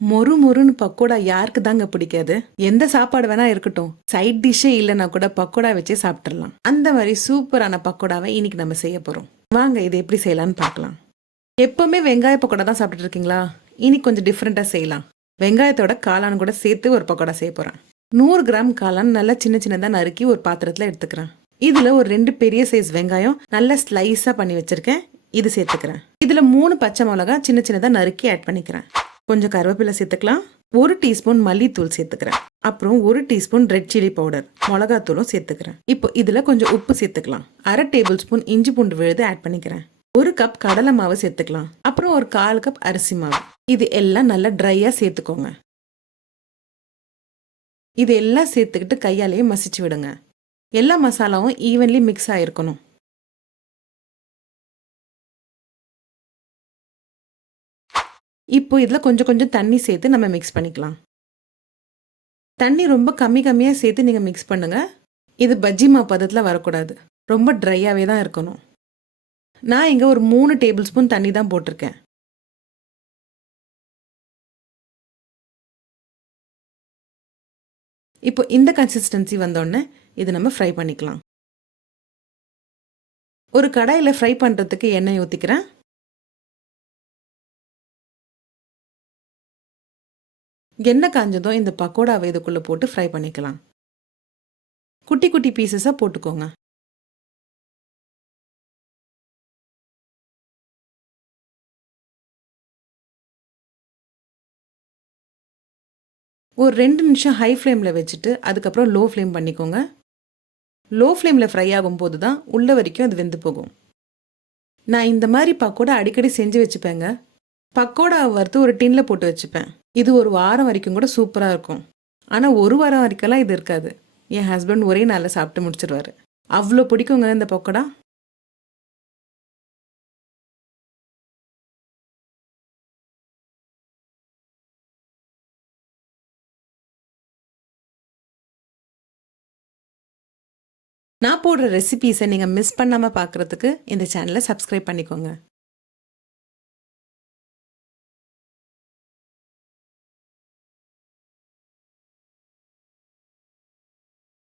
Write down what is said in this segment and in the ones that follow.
மொறு மொறுன்னு பக்கோடா யாருக்கு தாங்க பிடிக்காது? எந்த சாப்பாடு வேணா இருக்கட்டும். சைட் டிஷ்ஷே இல்லைன்னா கூட பக்கோடா வச்சே சாப்பிட்றலாம் அந்த மாதிரி சூப்பரான பக்கோடாவை இன்னைக்கு நம்ம செய்ய போறோம். வாங்க இதை எப்படி செய்யலாம்னு பார்க்கலாம். எப்பவுமே வெங்காய பக்கோடா தான் சாப்பிட்டுட்டு இருக்கீங்களா? இன்னைக்கு கொஞ்சம் டிஃப்ரெண்ட்டாக செய்யலாம். வெங்காயத்தோட காளான் கூட சேர்த்து ஒரு பக்கோடா செய்ய போகிறேன் நூறு கிராம் காளான் நல்லா சின்ன சின்னதாக நறுக்கி ஒரு பாத்திரத்தில் எடுத்துக்கிறேன். இதில் ஒரு ரெண்டு பெரிய சைஸ் வெங்காயம் நல்லா ஸ்லைஸாக பண்ணி வச்சுருக்கேன். இது சேர்த்துக்கிறேன். இதில் மூணு பச்சை மிளகா சின்ன சின்னதாக நறுக்கி ஆட் பண்ணிக்கிறேன். கொஞ்சம் கருவேப்பிலை சேர்த்துக்கலாம். ஒரு டீஸ்பூன் மல்லித்தூள் சேர்த்துக்கிறேன். அப்புறம் ஒரு டீஸ்பூன் ரெட் சில்லி பவுடர். மிளகாத்தூளும் சேர்த்துக்கிறேன். இப்போ இதில் கொஞ்சம் உப்பு சேர்த்துக்கலாம். அரை டேபிள் ஸ்பூன் இஞ்சி பூண்டு விழுது ஆட் பண்ணிக்கிறேன். ஒரு கப் கடலை மாவு சேர்த்துக்கலாம். அப்புறம் ஒரு கால் கப் அரிசி மாவு. இது எல்லாம் நல்லா ட்ரையாக சேர்த்துக்கோங்க. இது எல்லாம் சேர்த்துக்கிட்டு கையாலேயே மசிச்சு விடுங்க. எல்லா மசாலாவும் ஈவன்லி மிக்ஸ் ஆகிருக்கணும் இப்போ இதில் கொஞ்சம் கொஞ்சம் தண்ணி சேர்த்து நம்ம மிக்ஸ் பண்ணிக்கலாம். தண்ணி ரொம்ப கம்மி கம்மியாக சேர்த்து நீங்கள் மிக்ஸ் பண்ணுங்கள் இது பஜ்ஜி மா பதத்தில் வரக்கூடாது. ரொம்ப ட்ரையாகவே தான் இருக்கணும். நான் இங்கே ஒரு மூணு டேபிள் ஸ்பூன் தண்ணி தான் போட்டிருக்கேன். இப்போ இந்த கன்சிஸ்டன்சி வந்தோடனே இது நம்ம ஃப்ரை பண்ணிக்கலாம். ஒரு கடாயில் ஃப்ரை பண்ணுறதுக்கு எண்ணெய் ஊற்றிக்கிறேன் எண்ணெய் காஞ்சதும் இந்த பக்கோடாவை இதுக்குள்ளே போட்டு ஃப்ரை பண்ணிக்கலாம். குட்டி குட்டி பீசஸாக போட்டுக்கோங்க. ஒரு ரெண்டு நிமிஷம் ஹை ஃப்ளேமில் வச்சுட்டு அதுக்கப்புறம் லோ ஃப்ளேம் பண்ணிக்கோங்க. லோ ஃப்ளேமில் ஃப்ரை ஆகும்போது தான் உள்ள வரைக்கும் அது வெந்து போகும். நான் இந்த மாதிரி பக்கோடா அடிக்கடி செஞ்சு வச்சுப்பேங்க. பக்கோடா வறுத்து ஒரு டின்னில் போட்டு வச்சுப்பேன். இது ஒரு வாரம் வரைக்கும் கூட சூப்பராக இருக்கும். ஆனால் ஒரு வாரம் வரைக்கெல்லாம் இது இருக்காது. என் ஹஸ்பண்ட் ஒரே நாளில் சாப்பிட்டு முடிச்சிருவாரு. அவ்வளோ பிடிக்குங்க இந்த பக்கோடா. நான் போடுற ரெசிபீஸை நீங்கள் மிஸ் பண்ணாமல் பார்க்குறதுக்கு இந்த சேனலை சப்ஸ்கிரைப் பண்ணிக்கோங்க.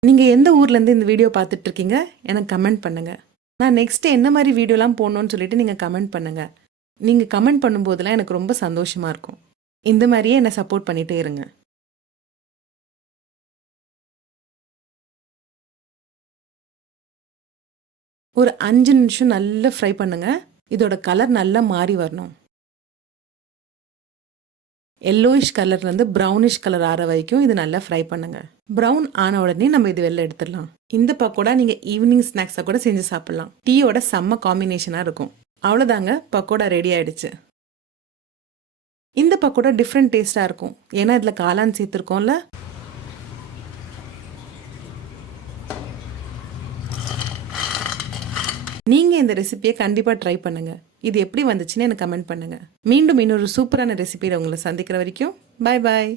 நீங்கள் எந்த ஊர்லேருந்து இந்த வீடியோ பார்த்துட்ருக்கீங்க? எனக்கு கமெண்ட் பண்ணுங்கள் நான் நெக்ஸ்ட்டு என்ன மாதிரி வீடியோலாம் போடணும்னு சொல்லிட்டு நீங்கள் கமெண்ட் பண்ணுங்கள் நீங்கள் கமெண்ட் பண்ணும்போதெல்லாம் எனக்கு ரொம்ப சந்தோஷமாக இருக்கும். இந்த மாதிரியே என்னை சப்போர்ட் பண்ணிகிட்டே இருங்க. ஒரு அஞ்சு நிமிஷம் நல்லா ஃப்ரை பண்ணுங்கள் இதோட கலர் நல்லா மாறி வரணும். எல்லோயிஷ் கலர்லேருந்து ப்ரௌனிஷ் கலர் ஆற வரைக்கும் இது நல்லா ஃப்ரை பண்ணுங்கள் ப்ரௌன் ஆன உடனே நம்ம இது வெளில எடுத்துடலாம். இந்த பக்கோடா நீங்கள் ஈவினிங் ஸ்நாக்ஸாக கூட செஞ்சு சாப்பிட்லாம். டீயோட செம்ம காம்பினேஷனாக இருக்கும். அவ்வளோதாங்க பக்கோடா ரெடி ஆயிடுச்சு. இந்த பக்கோடா டிஃப்ரெண்ட் டேஸ்ட்டாக இருக்கும். ஏன்னா இதில் காளான் சேர்த்துருக்கோம்ல? நீங்கள் இந்த ரெசிபியை கண்டிப்பாக ட்ரை பண்ணுங்கள் இது எப்படி வந்துச்சுன்னு எனக்கு கமெண்ட் பண்ணுங்கள் மீண்டும் இன்னொரு சூப்பரான ரெசிபியில் உங்களை சந்திக்கிற வரைக்கும் பாய் பாய்